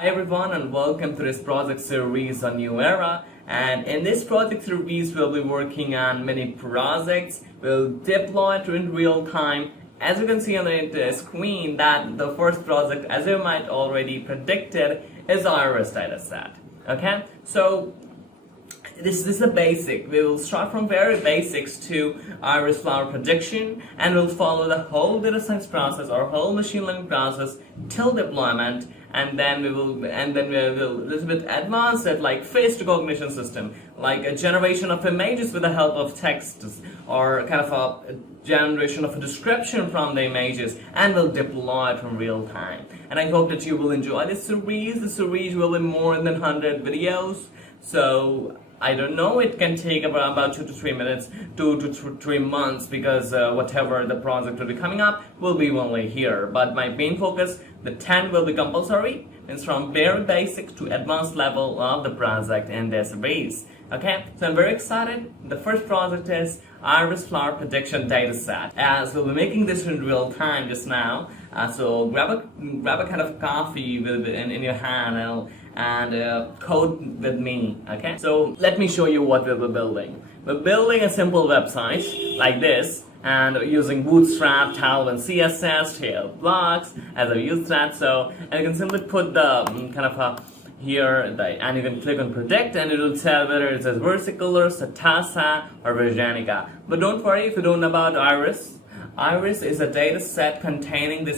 Hi everyone and welcome to this project series on New Era, and in this project series we'll be working on many projects. We'll deploy it in real time. As you can see on the screen that the first project, as you might already predicted, is Iris Dataset. Okay, so this is a basic. We will start from very basics to iris flower prediction, and we'll follow the whole data science process or whole machine learning process till deployment, and then we will a little bit advance it, like face recognition system, like a generation of images with the help of text, or kind of a generation of a description from the images, and we'll deploy it from real time. And I hope that you will enjoy this series. The series will be more than 100 videos, so I don't know, it can take about 2 to 3 minutes, 2 to 3 months, because whatever the project will be coming up will be only here. But my main focus, the 10 will be compulsory. It's from very basic to advanced level of the project in this series. Okay, so I'm very excited. The first project is Iris Flower Prediction Dataset. As we'll be making this in real time just now, so grab a kind of coffee in your hand and code with me. Okay, so let me show you what we'll be building. We're building a simple website like this, and using Bootstrap, Tailwind, CSS, Tail blocks, as I've used that. So, and you can simply put the kind of here, and you can click on predict, and it will tell whether it says versicolor, Satasa, or Virginica. But don't worry if you don't know about Iris. Iris is a data set containing the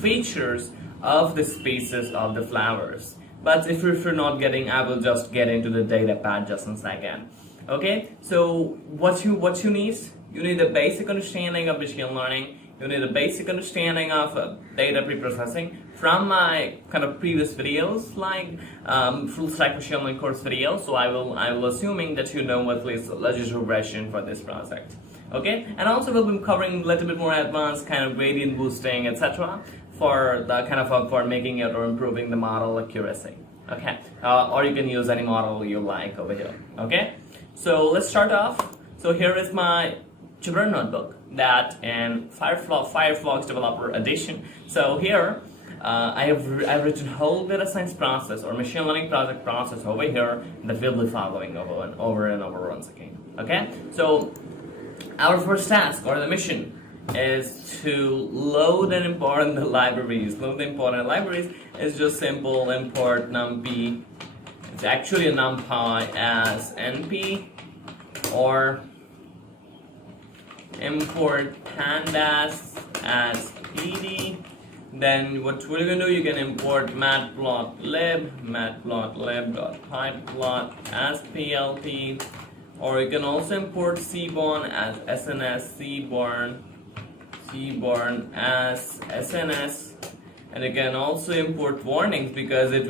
features of the species of the flowers. But if you're not getting, I will just get into the data pad just in a second. Okay, so what you need a basic understanding of machine learning. You need a basic understanding of data preprocessing from my kind of previous videos, like full stack machine learning course videos. So I will assuming that you know at least logistic regression for this project. Okay, and also we'll be covering a little bit more advanced kind of gradient boosting, etc. for the kind of for making it or improving the model accuracy. Okay, or you can use any model you like over here. Okay, so let's start off. So here is my Jupyter notebook that in Firefox Developer Edition. So here I've written whole data science process or machine learning project process over here that we'll be following over and over once again. Okay, so our first task or the mission is to load and import the libraries. Load the important libraries is just simple import numpy. It's actually a numpy as np, or import pandas as pd. Then what we're gonna do, you can import matplotlib, matplotlib.pyplot as plt, or you can also import cborn as sns, cborn as sns, and you can also import warnings, because it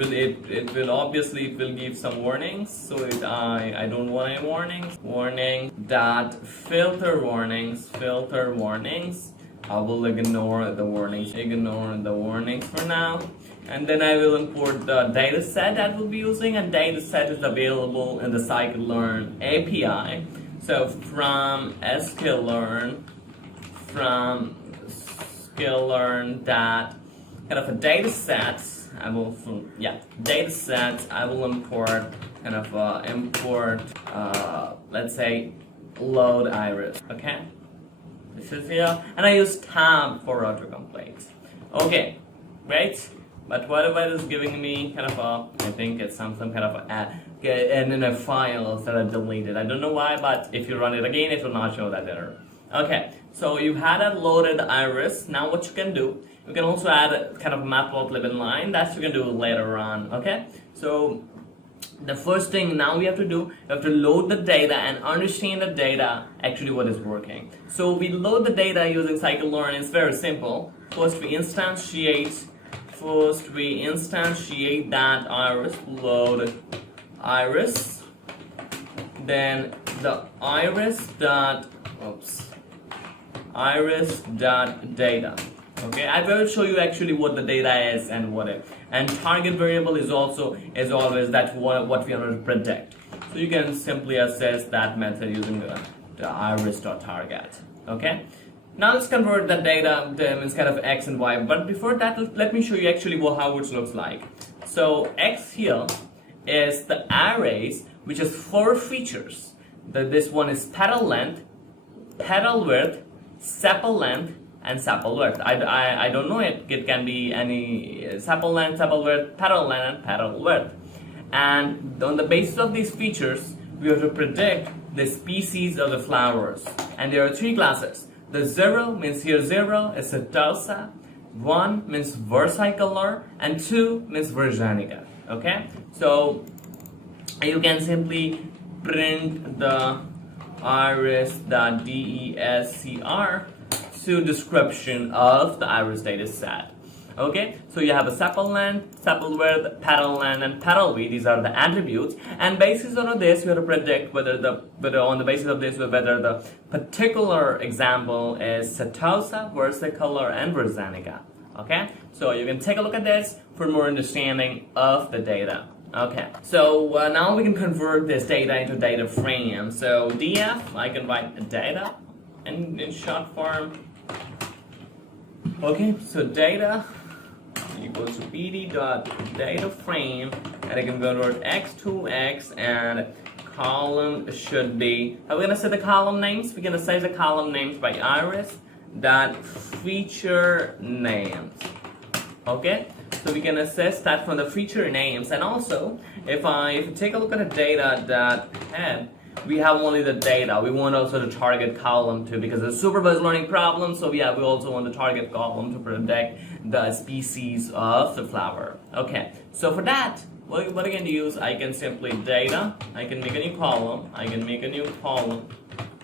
will obviously give some warnings. So I don't want any warnings. Warning dot filter warnings. I will ignore the warnings for now. And then I will import the data set that we'll be using, and data set is available in the scikit-learn API. So from sklearn that kind of a data set, I will import kind of let's say load iris. Okay, this is here, and I use tab for autocomplete. Okay, great. But whatever it is giving me kind of I think it's some kind of in a file that I deleted. I don't know why, but if you run it again, it will not show that error. Okay, so you had a loaded iris. Now what you can do, you can also add a kind of matplotlib inline. That you can do later on. Okay, so the first thing now we have to do, we have to load the data and understand the data actually what is working. So we load the data using scikit-learn. It's very simple. First we instantiate that iris, load iris, then the iris dot data. Okay, I will show you actually what the data is and and target variable is always that what we are to predict. So you can simply assess that method using the iris.target. Okay, Now let's convert that data means kind of x and y. But before that, let me show you actually how it looks like. So x here is the arrays, which is 4 features. This one is petal length, petal width, sepal length, and sepal width. I don't know it. It can be any sepal length, sepal width, petal length, and petal width. And on the basis of these features, we have to predict the species of the flowers. And there are 3 classes. The 0 means here 0 is setosa, 1 means versicolor, and 2 means virginica. Okay, so you can simply print the iris.descr to description of the iris data set. Okay, so you have a sepal length, sepal width, petal length, and petal width. These are the attributes, and basis on this, you have to predict whether on the basis of this whether the particular example is setosa, versicolor, and virginica. Okay, so you can take a look at this for more understanding of the data. Okay, so now we can convert this data into data frame. So df, I can write data in short form. Okay, so data equals to pd.dataframe, and I can convert x to x, and column should be, are we going to set the column names? We're going to set the column names by iris.feature names. Okay, so we can assess that from the feature names. And also, if you take a look at the data.head, we have only the data. We want also the target column too, because it's a supervised learning problem. So yeah, we also want the target column to predict the species of the flower. Okay, so for that, what I can use, I can simply data, I can make a new column,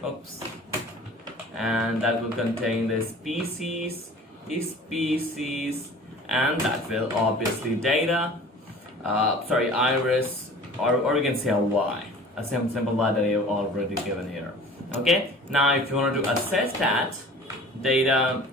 oops, and that will contain the species, and that will obviously data, iris, or you can say a y. A simple y that I have already given here. Okay, now if you want to assess that, data.head.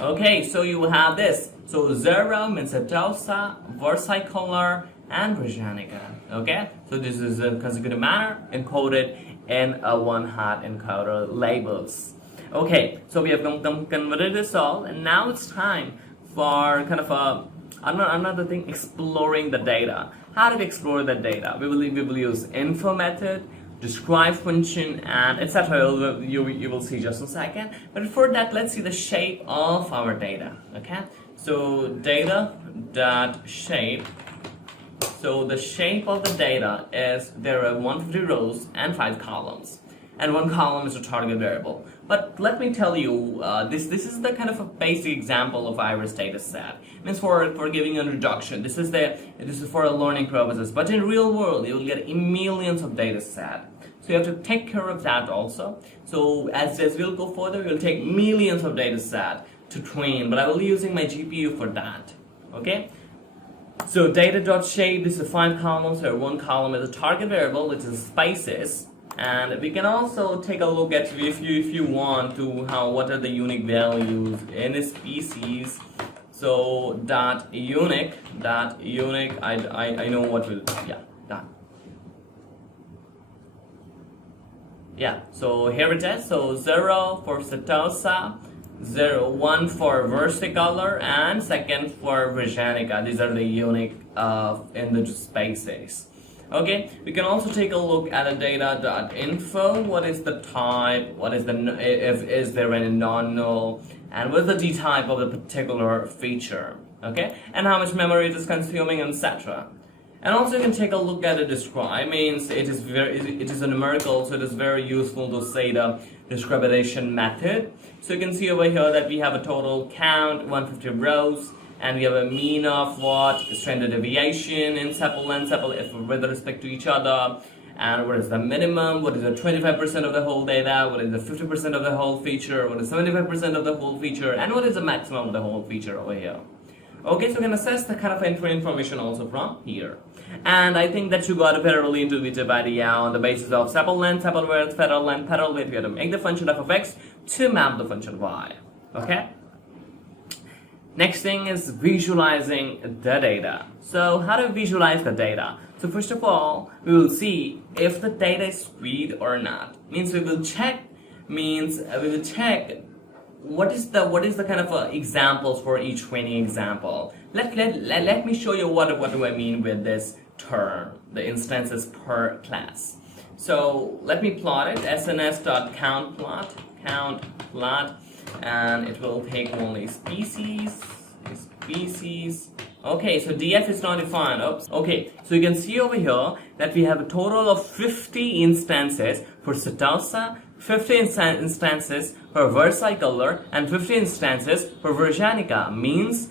Okay, so you will have this. So 0 means setosa, versicolor, and virginica. Okay, so this is in consecutive manner encoded in a one-hot encoder labels. Okay, so we have converted this all, and now it's time for kind of another thing, exploring the data. How do we explore the data? We will use info method, describe function, and etc. You will see just a second. But before that, let's see the shape of our data. Okay, so data.shape. So the shape of the data is there are 150 rows and 5 columns, and 1 column is a target variable. But let me tell you, this is the kind of a basic example of iris data set. It means for giving an introduction. This is for a learning purposes. But in real world, you will get millions of data set. So you have to take care of that also. So as we'll go further, we'll take millions of data set to train. But I will be using my GPU for that. Okay. So data.shape, this is 5 columns, where 1 column is a target variable, which is spices. And we can also take a look at, if you want to, what are the unique values in a species. So unique, I know what will, so here it is. So 0 for setosa, 1 for versicolor, and 2 for virginica. These are the unique in the spaces. Okay, we can also take a look at a data.info. What is the type? What is is there any non-null? And what is the d type of the particular feature? Okay, and how much memory it is consuming, etc. And also you can take a look at the describe. Means it is a numerical, so it is very useful to say the discrimination method. So you can see over here that we have a total count 150 rows. And we have a mean of what? Standard deviation in sepal length, with respect to each other. And what is the minimum? What is the 25% of the whole data? What is the 50% of the whole feature? What is 75% of the whole feature? And what is the maximum of the whole feature over here? Okay, so you can assess the kind of information also from here. And I think that you got a very really intuitive idea on the basis of sepal length, sepal width, petal length, petal width. We have to make the function f of x to map the function y. Okay? Next thing is visualizing the data. So how to visualize the data? So first of all, we will see if the data is read or not. Means we will check what is the kind of examples for each training example. Let me show you what do I mean with this term, the instances per class. So let me plot it, sns.countPlot, and it will take only species. Okay, so df is not defined. Oops. Okay, so you can see over here that we have a total of 50 instances for Setosa, 50 instances for versicolor, and 50 instances for Virginica. Means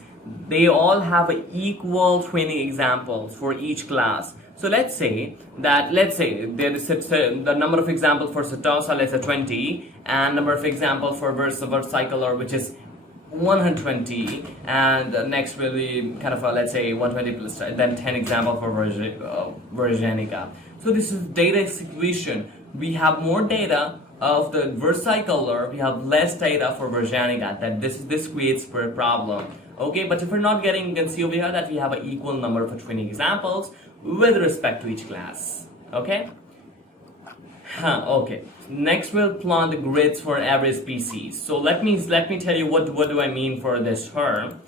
they all have equal training examples for each class. So let's say there is the number of examples for Setosa, let's say 20, and number of examples for versicolor, which is 120, and next will be kind of let's say 120 plus then 10 example for Virginica. So this is data execution. We have more data of the versicolor, we have less data for Virginica. That this creates a problem. Okay, but if we're not getting, you can see over here that we have an equal number of training examples with respect to each class. Okay. Okay. Next, we'll plot the grids for every species. So let me tell you what do I mean for this term.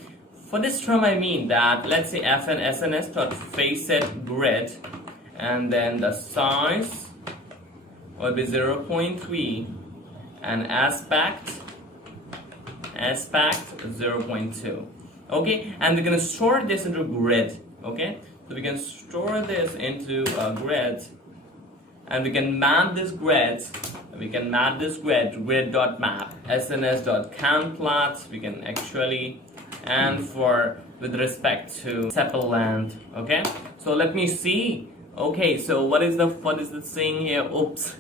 For this term, I mean that let's say sns.facet grid, and then the size will be 0.3, and aspect 0.2. Okay, and we're gonna store this into grid. Okay, so we can store this into a grid, and we can map this grid. Grid.map, sns.countPlots. We can actually, and with respect to sepal length. Okay, so let me see. Okay, so what is the thing here? Oops.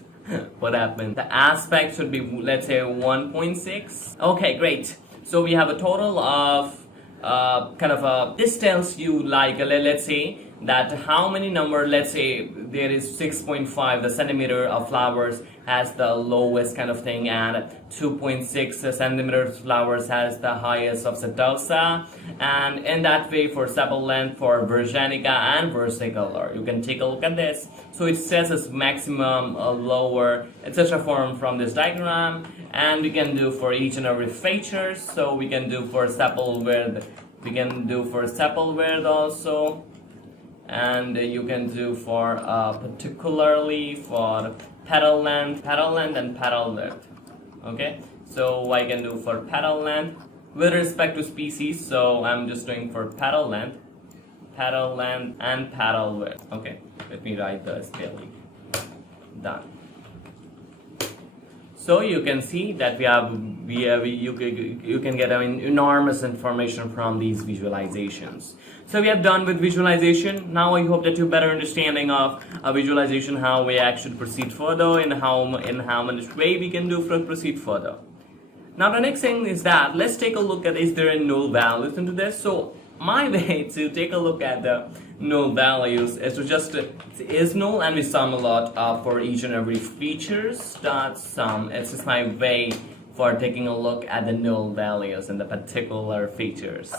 What happened? The aspect should be, let's say, 1.6. Okay, great. So we have a total of this tells you like let's say that how many number, let's say there is 6.5 the centimeter of flowers has the lowest kind of thing, and 2.6 centimeters flowers has the highest of Setosa, and in that way for sepal length for Virginica and versicolor. You can take a look at this. So it says it's maximum, lower, etc. form from this diagram, and we can do for each and every feature. So we can do for sepal width, also, and you can do for particularly for petal length and petal width. Okay, so I can do for petal length with respect to species. So I'm just doing for petal length and petal width. Okay, let me write the spelling. Done. So you can see that you can get enormous information from these visualizations. So we have done with visualization. Now I hope that you have better understanding of visualization, how we actually proceed further, and how much way we can do for proceed further. Now the next thing is that let's take a look at, is there a null values into this? So my way to take a look at the null values is to just is null, and we sum a lot for each and every features dot sum. It's just my way for taking a look at the null values and the particular features.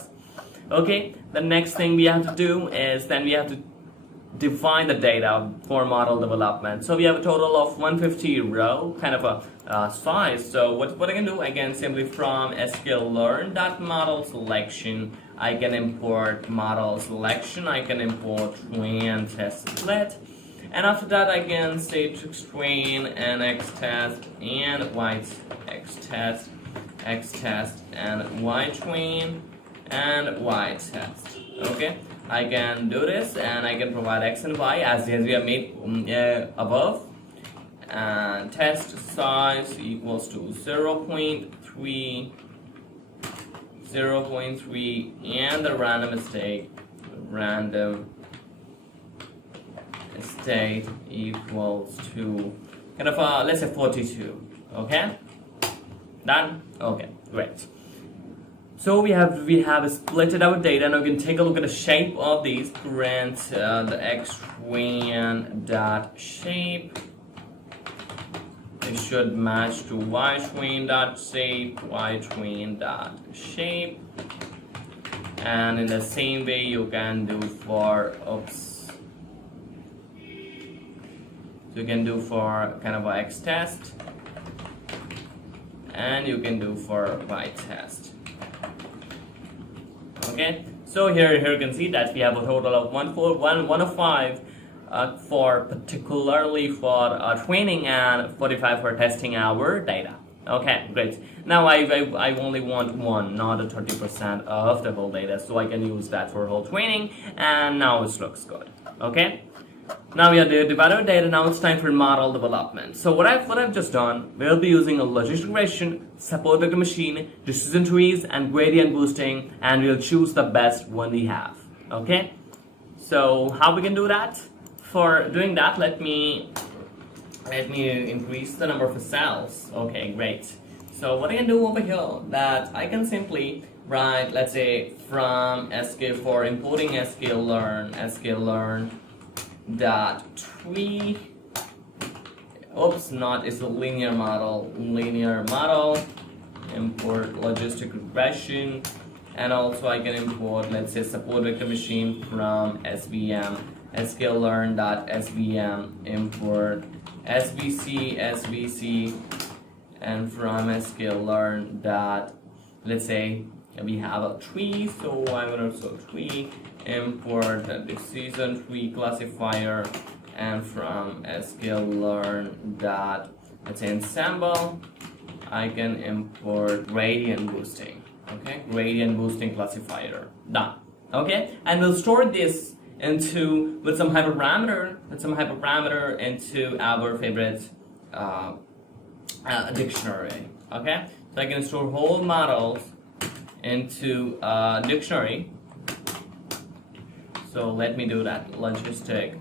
Okay, the next thing we have to do is then we have to define the data for model development. So we have a total of 150 row kind of a size. So what I can do, I can simply from sklearn.model selection, I can import model selection, I can import train test split, and after that I can say train and x test and y x test and y train and y test. Okay, I can do this, and I can provide x and y as we have made above, and test size equals to 0.3, and the random state equals to kind of let's say 42. Okay, done. Okay, great. So we have splitted our data. Now we can take a look at the shape of these. Print the x-train dot shape. It should match to y-train dot shape, y-train dot shape. and in the same way you can do for you can do for kind of a X test, and you can do for Y test. Okay, so here you can see that we have a total of 105 for particularly for training and 45 for testing our data. Okay, great. Now I only want one, not a 30% of the whole data, so I can use that for whole training, and now it looks good. Okay. Now we have divided our data. Now it's time for model development. So what I've just done, we'll be using a logistic regression, support vector machine, decision trees, and gradient boosting, and we'll choose the best one we have. Okay. So how we can do that? For doing that, let me increase the number of cells. Okay, great. So what I can do over here, that I can simply write, let's say, from for importing sklearn dot tree. Oops, not, it's a linear model. Import logistic regression, and also I can import, let's say, support vector machine from svm. sklearn.svm, import svc, and from sklearn dot, let's say we have a tree, so I'm gonna tree, import the decision tree classifier, and from sklearn dot, let's say, ensemble, I can import gradient boosting. Okay, gradient boosting classifier, done. Okay, and we'll store this with some hyperparameter into our favorite dictionary. Okay, so I can store whole models into a dictionary. So let me do that. Logistic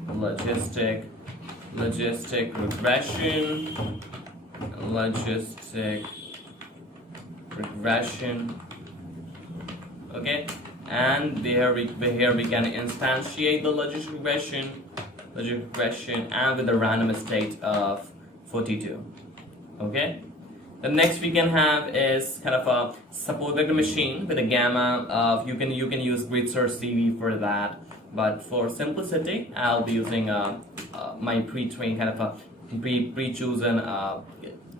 regression. Okay, and here we can instantiate the logistic regression, and with a random state of 42. Okay. The next we can have is kind of a support vector machine with a gamma of, you can use grid source CV for that, but for simplicity I'll be using my pre-trained kind of a pre-chosen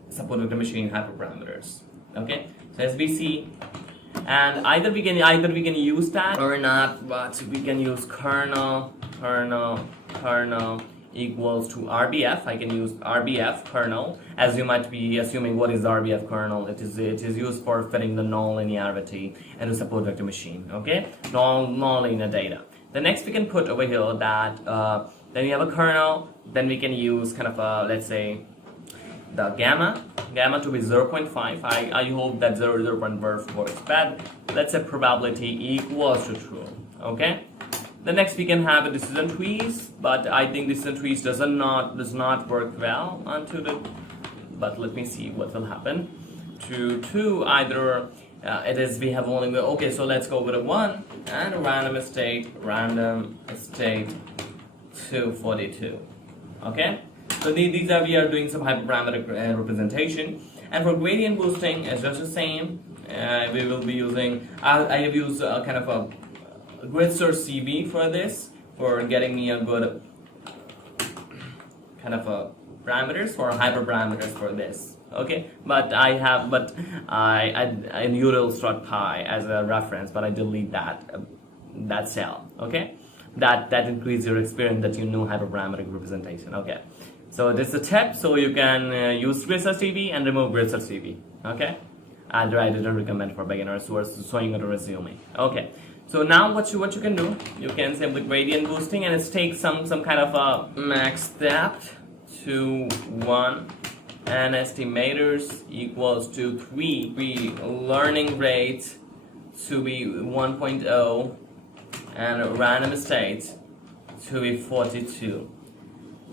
support vector machine hyperparameters. Okay, so SVC, and either we can use that or not, but we can use kernel equals to RBF. I can use RBF kernel, as you might be assuming. What is the RBF kernel? It is used for fitting the non-linearity into support vector machine. Okay, non-linear data. The next we can put over here that then we have a kernel. Then we can use kind of a, let's say, the gamma to be 0.5. I hope that 0.4 works bad. Let's say probability equals to true. Okay. The next we can have a decision trees, but I think decision trees does not work well onto the. But let me see what will happen. To either it is we have only, okay, so let's go with a 1 and a random state to 42. Okay, so these are, we are doing some hyperparameter representation, and for gradient boosting it's just the same. We will be using, I have used kind of a grid source CV for this, for getting me a good kind of a parameters for hyperparameters for this. Okay, but I urls.py as a reference, but I delete that cell. Okay, that increases your experience that you know hyperparametric representation. Okay, so this is a tip, so you can use grid source CV and remove grid source CV. Okay, and I didn't recommend for beginners who are showing a resume. Okay. So now what you can do, you can simply gradient boosting, and it takes some kind of a max step to 1, and estimators equals to 3 learning rate to be 1.0, and random state to be 42.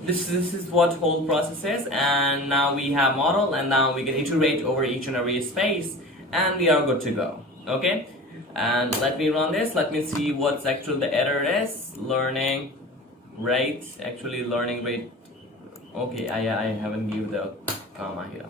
This is what whole process is, and now we have model, and now we can iterate over each and every space, and we are good to go. Okay. And let me run this. Let me see what's actually the error is. Learning rate. Learning rate. Okay, I haven't given the comma here.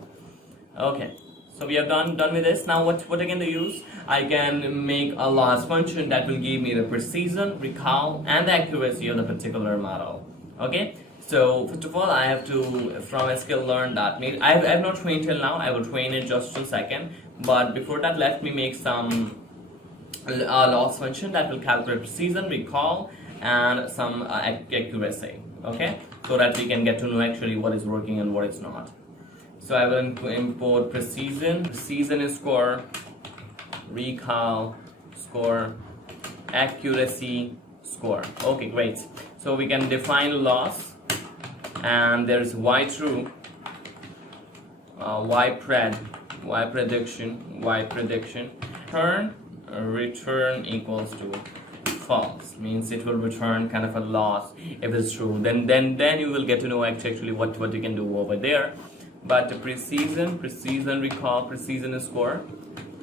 Okay, So we have done with this. Now what I can use? I can make a loss function that will give me the precision, recall, and the accuracy of the particular model. Okay. So first of all, I have to from sklearn.meet. I have not trained till now. I will train it just in a second. But before that, let me make some loss function that will calculate precision, recall, and some accuracy. Okay. So that we can get to know actually what is working and what is not. So I will import precision is score, recall score, accuracy score. Okay, great. So we can define loss, and there's y true, y prediction, return equals to false, means it will return kind of a loss if it's true. Then you will get to know actually what you can do over there. But the precision, recall, precision score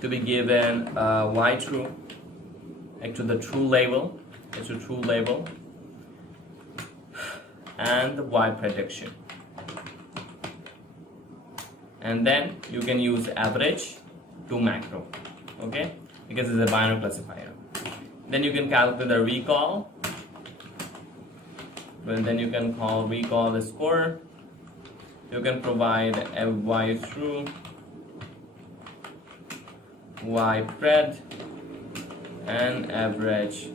to be given y true, actually the true label, it's a true label, and the y prediction. And then you can use average to macro, okay, because it's a binary classifier. Then you can calculate the recall. Well, then you can call recall the score. You can provide a y true, y pred, and average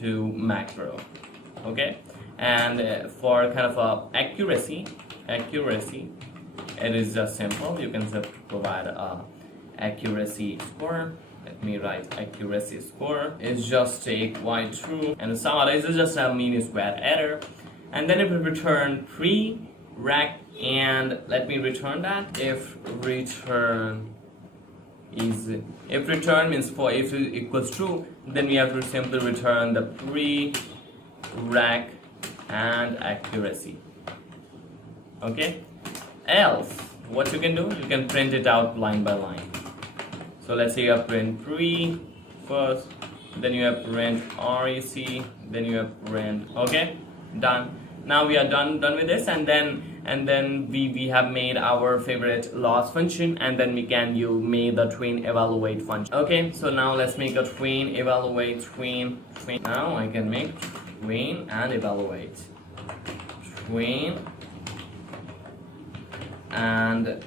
to macro. Okay, and for kind of accuracy, it is just simple. You can just provide a accuracy score. Let me write accuracy score is just take y true, and some this is just a mean square error. And then it will return pre-rec, and let me return that. If return means for if it equals true, then we have to simply return the pre-rec and accuracy. Okay. Else, what you can do? You can print it out line by line. So let's say you have print pre first, then you have print rec, then you have print. Okay. Done. Now we are done with this, and then we have made our favorite loss function, and then we can make the train evaluate function. Okay, so now let's make a train evaluate train. Now I can make train and evaluate, train and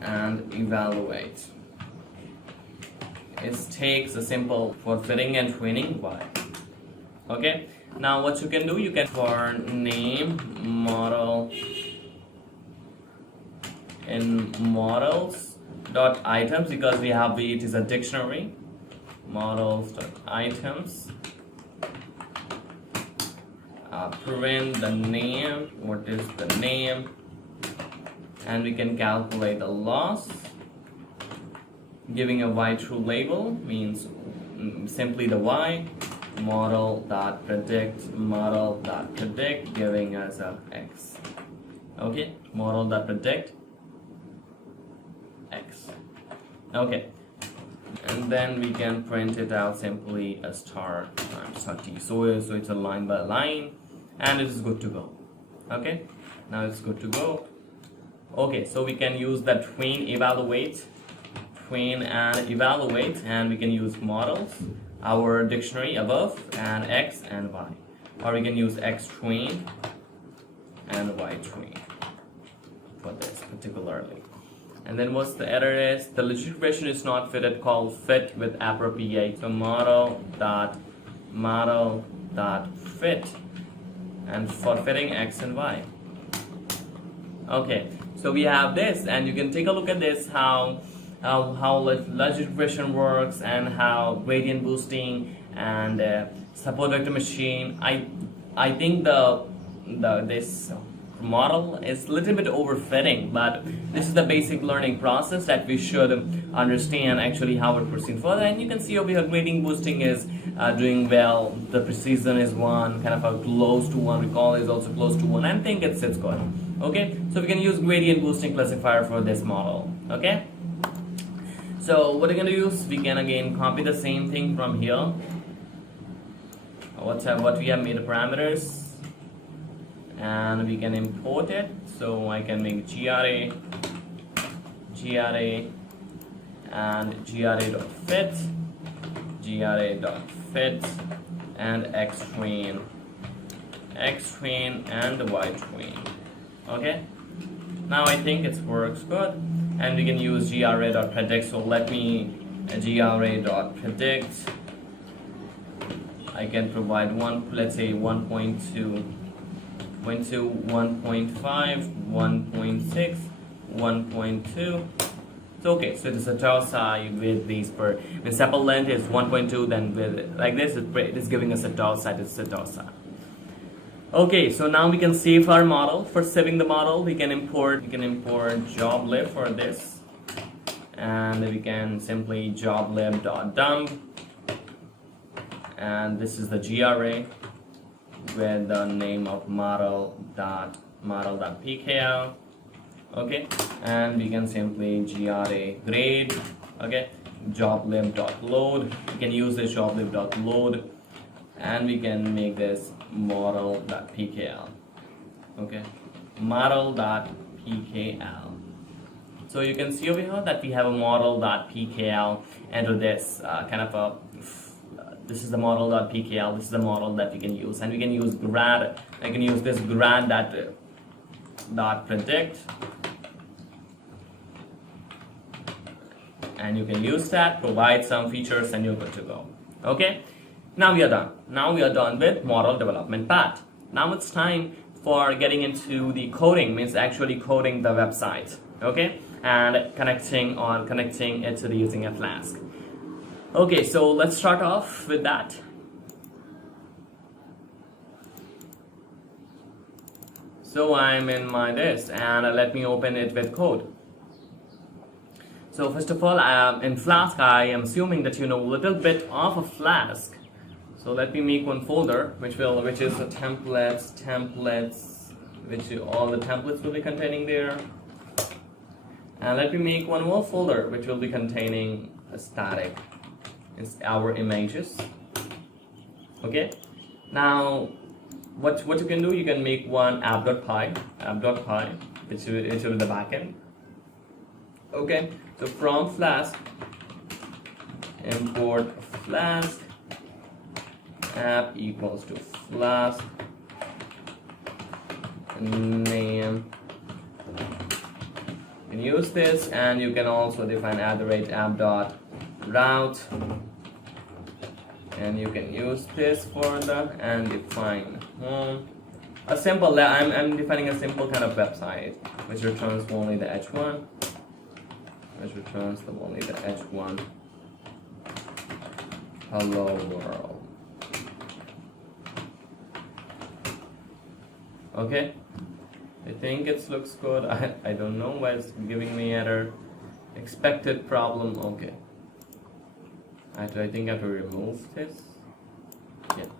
evaluate. It takes a simple for fitting and training y. Okay. Now what you can do, you can for name model in models dot items, because we have it is a dictionary, models dot items, print the name, what is the name, and we can calculate the loss, giving a y true label means simply the y, model.predict, giving us a x. Okay, model.predict x. Okay, and then we can print it out simply a star times 30. So it's a line by line, and it is good to go. Okay, now it's good to go. Okay, so we can use the train and evaluate, and we can use models, our dictionary above, and x and y, or we can use x train and y train for this particularly. And then what's the error is the legit expression is not fitted, called fit with appropriate. So model dot fit, and for fitting x and y. Okay, so we have this, and you can take a look at this, how logic regression works, and how gradient boosting and support vector machine. I think this model is a little bit overfitting, but this is the basic learning process that we should understand actually how it proceeds further. And you can see over here gradient boosting is doing well, the precision is 1, kind of a close to 1, recall is also close to 1, and I think it's good. Okay, so we can use gradient boosting classifier for this model. Okay, so what we're going to use, we can again copy the same thing from here. What we have made the parameters, and we can import it. So I can make GRA and GRA.fit, and X-train and Y-train. Okay, now I think it works good, and we can use GRA.predict. So let me GRA.predict. I can provide one, let's say 1.2, 1.5, 1.6, 1.2. So okay, so it is a tosa with these per. When sepal length is 1.2, then with like this, it's giving us a tosa. It's a tosa. Okay, so now we can save our model. For saving the model, we can import joblib for this, and we can simply joblib.dump, and this is the GRA with the name of model.pkl. Okay, and we can simply GRA grade. Okay, joblib.load. We can use this joblib.load, and we can make this model.pkl. Okay, model.pkl. So you can see over here that we have a model.pkl under this kind of a this is the model.pkl. This is the model that we can use, and we can use grad. I can use this grad.predict, and you can use that, provide some features, and you're good to go. Okay, now we are done. Now we are done with model development part. Now it's time for getting into the coding, means actually coding the website. Okay, and connecting it to the using a Flask. Okay, so let's start off with that. So I'm in my this, and let me open it with code. So first of all, in Flask, I am assuming that you know a little bit of a Flask. So let me make one folder, which is the templates, which all the templates will be containing there. And let me make one more folder, which will be containing a static. It's our images. Okay. Now, what you can do, you can make one app.py, which will be the backend. Okay. So from Flask, import Flask app equals to Flask name. You can use this, and you can also define @app.route, and you can use this for the and define a simple. I'm defining a simple kind of website which returns only the h1, hello world. Okay, I think it looks good. I don't know why it's giving me error. Expected problem. Okay, I think I have to remove this. Yeah.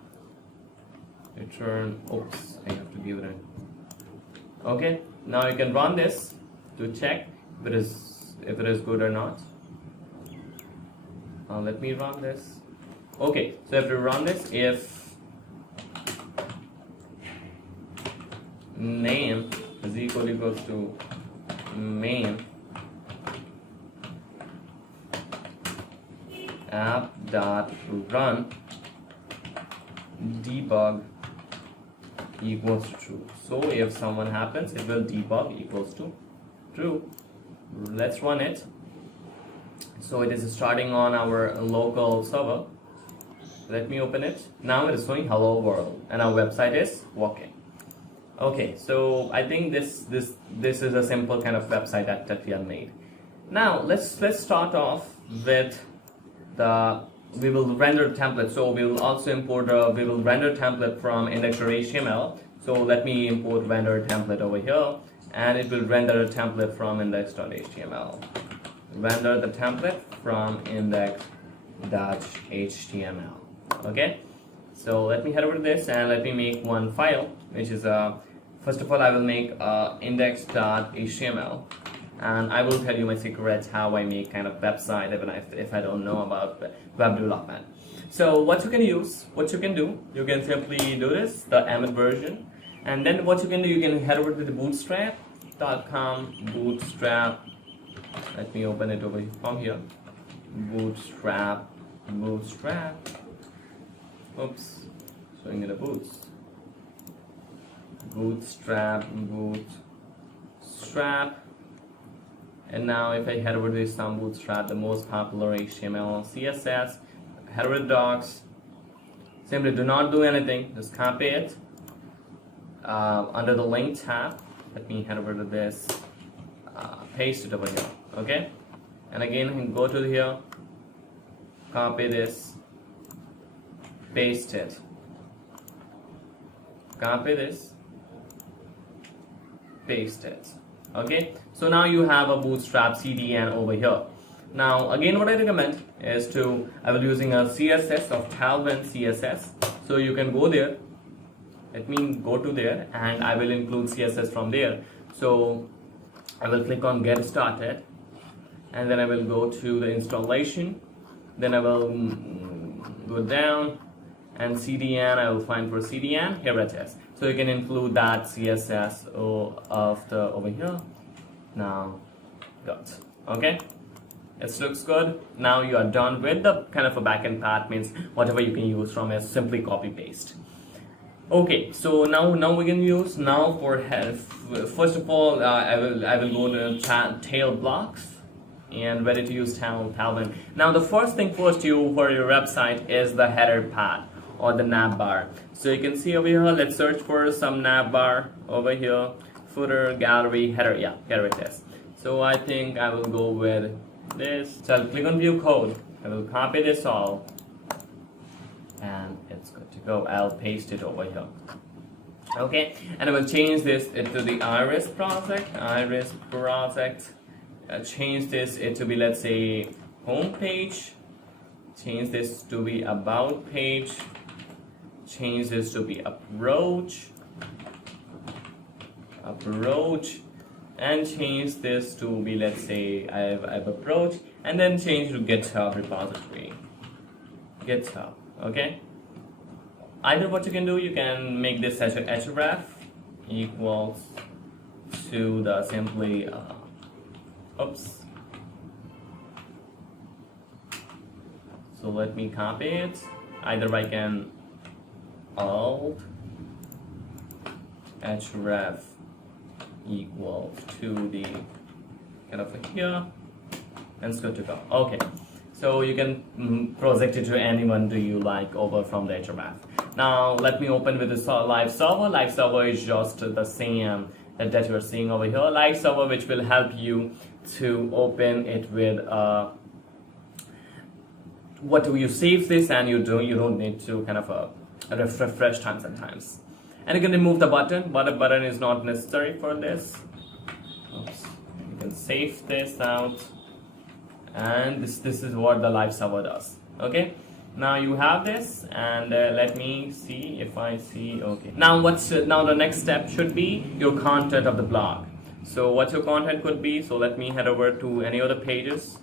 Return. Oops, I have to give it a. Okay, now you can run this to check if it is good or not. Let me run this. Okay, so I have to run this if name is equals to main app.run debug equals to true. So if someone happens, it will debug equals to true. Let's run it. So it is starting on our local server. Let me open it. Now it is showing hello world, and our website is working. Okay, so I think this is a simple kind of website that we have made. Now let's start off with we will render template. So we will also import we will render template from index.html. So let me import render template over here, and it will render a template from index.html. Render the template from index.html. Okay, so let me head over to this, and let me make one file, which is first of all, I will make index.html, and I will tell you my secrets how I make kind of website if I don't know about web development. So what you can do, you can simply do this, the Emmet version, and then what you can do, you can head over to the Bootstrap, Bootstrap.com, Bootstrap. Let me open it over from here. Bootstrap. Oops, showing it a boots. Bootstrap. And now if I head over to this Bootstrap, the most popular HTML, CSS, head over to docs. Simply do not do anything, just copy it under the link tab. Let me head over to this, paste it over here, okay? And again, go to here, copy this, paste it, copy this, paste it, okay? So now you have a Bootstrap CDN over here. Now again, what I recommend is I will using a CSS of Talvin CSS. So you can go there. Let me go to there and I will include CSS from there. So I will click on get started and then I will go to the installation. Then I will go down and CDN, I will find for CDN, here it is. So you can include that CSS over here. Now, got, okay? It looks good. Now you are done with the kind of a backend part, means whatever you can use from it, simply copy paste. Okay, so now we can use for help. First of all, I will go to tail blocks and ready to use Talvin. Now the first thing for your website is the header path or the navbar. So you can see over here, let's search for some navbar over here, footer, gallery, header. Yeah, here it is. So I think I will go with this. So I'll click on view code. I will copy this all and it's good to go. I'll paste it over here. Okay, and I will change this into the iris project. Change this it to be, let's say, home page. Change this to be about page. Change this to be approach, and change this to be, let's say, I've approach, and then change to GitHub repository. GitHub, okay? Either what you can do, you can make this as href equals to the simply, oops. So let me copy it. Either I can alt href equals to the kind of here, and it's good to go. Okay, so you can project it to anyone do you like over from the href. Now let me open with this live server. Live server is just the same that you're seeing over here. Live server, which will help you to open it with what do you save this, and you don't need to kind of refresh times and times. And you can remove the button, but a button is not necessary for this. Oops. You can save this out, and this is what the live server does. Okay, now you have this, and let me see if I see. Okay, now the next step should be your content of the blog. So what your content could be. So let me head over to any other pages.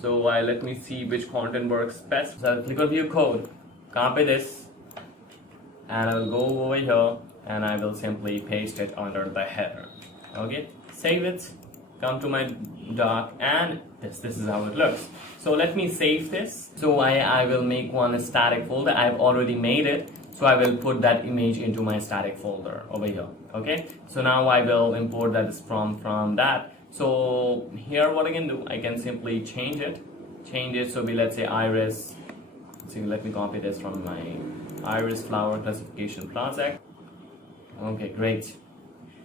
So let me see which content works best. So I'll click on view code, copy this, and I will go over here and I will simply paste it under the header. Okay, save it, come to my doc, and this is how it looks. So let me save this. So I will make one static folder. I've already made it, so I will put that image into my static folder over here. Okay, so now I will import that from that. So here what I can do, I can simply change it so be, let's say, iris. So let me copy this from my iris flower classification project. Okay, great.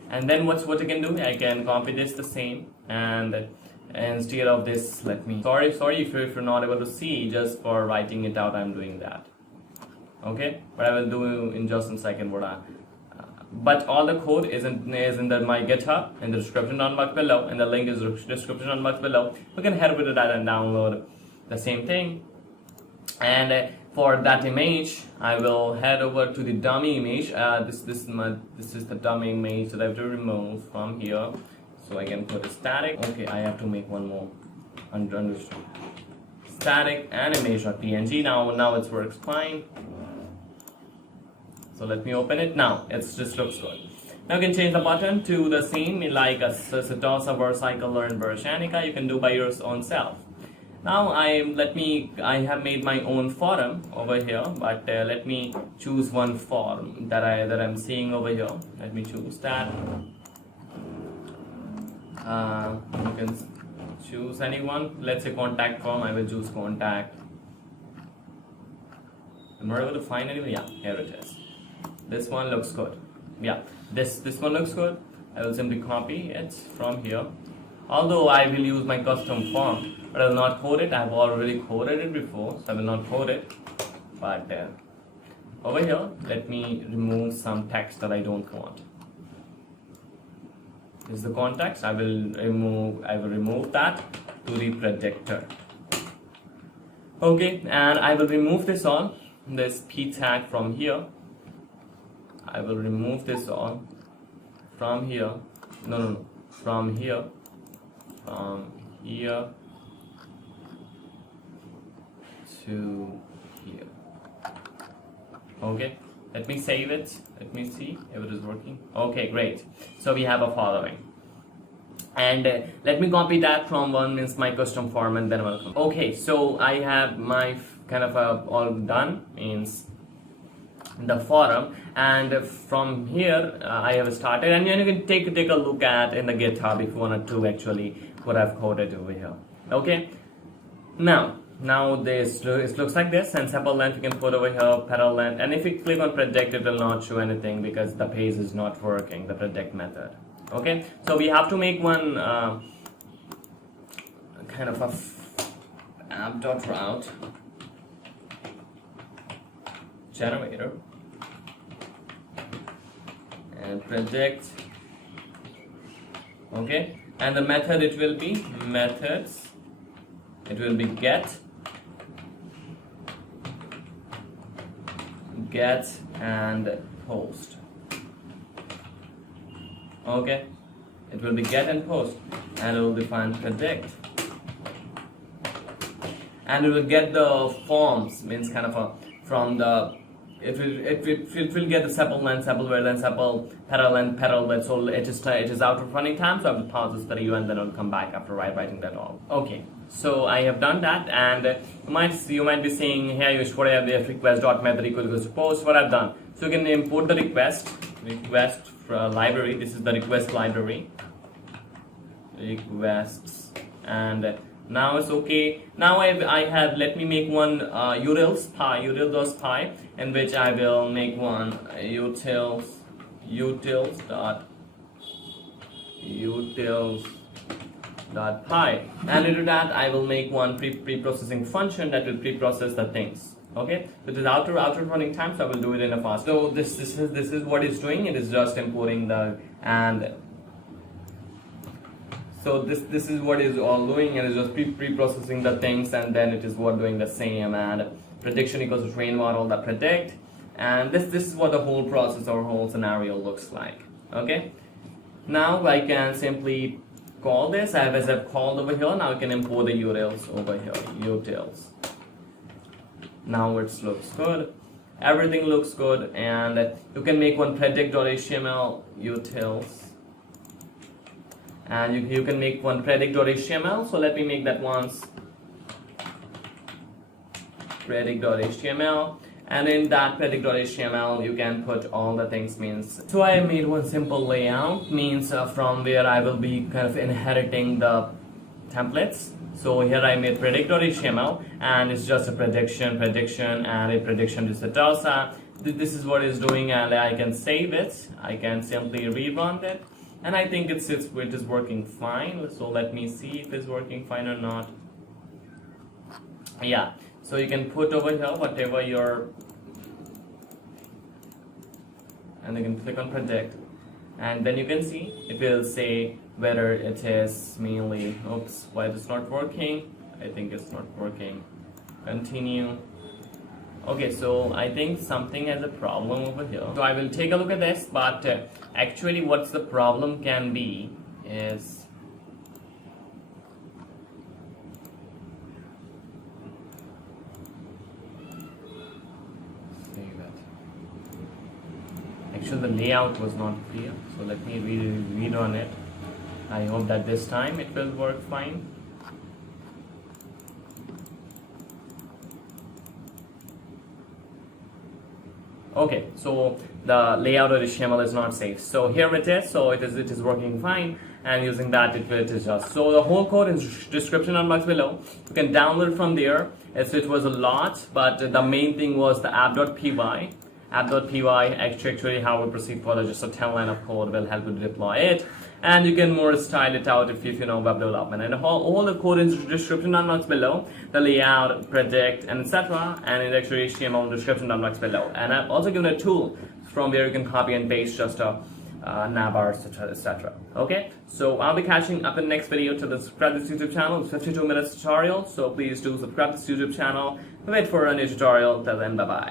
And then what I can do, I can copy this the same, and instead of this, let me, sorry if you're not able to see, just for writing it out I'm doing that. Okay, but I will do in just a second but all the code is in my GitHub in the description down box below, and the link is description down box below. You can head over to that and download the same thing. And for that image, I will head over to the dummy image. This is the dummy image that I have to remove from here. So I can put a static. Okay, I have to make one more. Understood. Static and image.png. Now it works fine. So let me open it now. It just looks good. Now you can change the button to the same like a Satosa, Vercycle, and Vershanica. You can do by your own self. Now I have made my own forum over here, but let me choose one form that I'm seeing over here. Let me choose that. You can choose anyone. Let's say contact form. I will choose contact. I'm not able to find anyone. Yeah, here it is. This one looks good. Yeah, this one looks good. I will simply copy it from here. Although I will use my custom form, but I will not code it. I have already coded it before, so I will not code it. But over here, let me remove some text that I don't want. This is the context. I will remove that to the predictor. Okay, and I will remove this p tag from here. I will remove this all from here. No, from here. From here to here. Okay, let me save it. Let me see if it is working. Okay, great. So we have a following. And let me copy that from one means my custom form and then welcome. Okay, so I have my kind of all done means the forum, and from here I have started, and you can take a look at in the GitHub if you wanted to actually what I've coded over here. Okay, now this it looks like this, and sample length you can put over here, petal length, and if you click on predict it will not show anything because the page is not working, the predict method. Okay, so we have to make one kind of a app.route generator and predict. Okay, and the method it will be methods. It will be get and post. Okay, it will be get and post, and it will define predict, and it will get the forms means kind of a from the it will get the sepal length, sepal width, and sepal petal width. So it is out of running time. So I will pause this for you, and then I'll come back after writing that all. Okay, so I have done that, and you might be saying here you should have the request.method equals to post. What I've done, so you can import the request library. This is the request library, requests, and now it's okay. Now I have let me make one utils.py in which I will make one utils .py, and into that I will make one pre-processing function that will pre-process the things. Okay, so it is outer running time, so I will do it in a fast. So this is what it's doing. It is just importing the and. So this is what is all doing, and it's just pre-processing the things, and then it is what doing the same, and prediction equals to train model that predict, and this is what the whole process or whole scenario looks like. Okay, now I can simply call this as I've called over here. Now I can import the utils over here, utils. Now it looks good, everything looks good, and you can make one predict.html utils. And you can make one predict.html. So let me make that once. Predict.html, and in that predict.html you can put all the things means. So I made one simple layout means from where I will be kind of inheriting the templates. So here I made predict.html, and it's just a prediction, and a prediction to Satosa. This is what it's doing, and I can save it. I can simply rerun it. And I think it is working fine. So let me see if it's working fine or not. Yeah, so you can put over here whatever your, and you can click on predict, and then you can see it will say whether it is mainly, oops, why it's not working. I think it's not working. Continue. Okay, so I think something has a problem over here. So I will take a look at this, but actually what's the problem can be is actually the layout was not clear, so let me rerun it. I hope that this time it will work fine. Okay, so the layout of HTML is not safe. So here it is. So it is working fine, and using that it is just. So the whole code is description on box below. You can download from there. It was a lot, but the main thing was the app.py. App.py actually how we proceed further. Just a 10 line of code will help you to deploy it, and you can more style it out if you know web development. And all the code is description down box below, the layout, predict, and etc. And it's actually HTML description down box below. And I've also given a tool from where you can copy and paste just a navbar, etc. Okay, so I'll be catching up in the next video. To subscribe to this YouTube channel. It's 52 minutes tutorial, so please do subscribe to this YouTube channel. Wait for a new tutorial. Till then, bye bye.